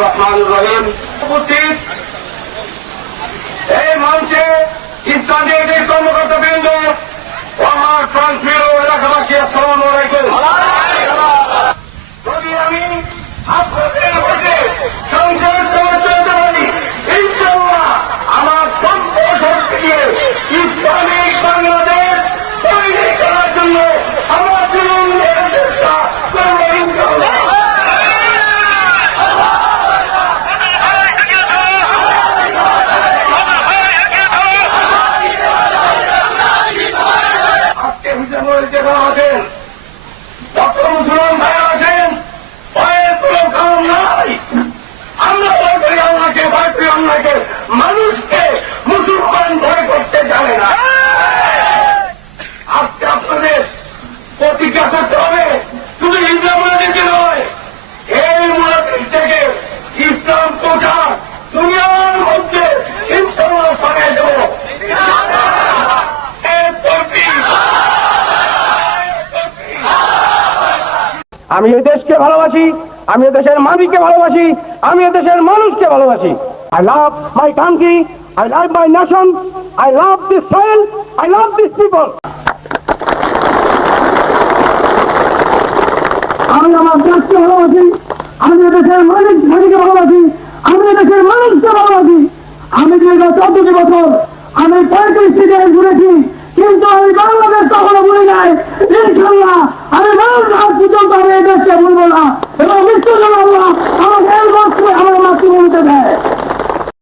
রহমানুর রহিম উপস্থিত এই মঞ্চে ইসলামী কর্মকর্তাবৃন্দ ও আমার প্রাণপ্রিয় এলাকাবাসী, আসসালামু আলাইকুম। যদি আমি আপনাদের মধ্যে সংসদ চলতে পারি, ইনশাআল্লাহ আমার সম্পদ দিয়ে ইসলামিক বাংলাদেশ তৈরি করার জন্য আমার জীবনের চেষ্টা করব ইনশাআল্লাহ। আজকে হিসাবে যারা আছেন, ডক্টর মুসলমান ভাইয়া আছেন, ভয়ের কোনো কারণ নাই। আমরা ভয় করি আল্লাহকে, ভয় করি আল্লাহকে। মানুষকে মুসলমান ভয় করতে জানে না। আজকে আপনাদের প্রতিজ্ঞা করতে হবে, শুধু ইসলামকে নয়, এই মুনাফিক থেকে ইসলাম প্রচার দুনিয়ার মধ্যে ইনশাআল্লাহ ছড়িয়ে দেব। আমি এই দেশকে ভালোবাসি, আমি এই দেশের মালিককে ভালোবাসি, আমি এই দেশের মানুষকে ভালোবাসি। I love my country, I love my nation, I love this soil, I love these people. আমি আমার দেশকে ভালোবাসি, আমি এই দেশের মালিককে ভালোবাসি, আমি এই দেশের মানুষকে ভালোবাসি। আমি দীর্ঘ 14 বছর আমি 35টি দেশ ঘুরেছি, কিন্তু আমি বাংলাদেশ কখনো ভুলি নাই। ইনশাআল্লাহ আমি মানুষ আজ পর্যন্ত আমি এই দেশকে ভুলবো না, এবং নিশ্চয় আল্লাহ আমাকে আমার মাতৃভূমিতে দেয়।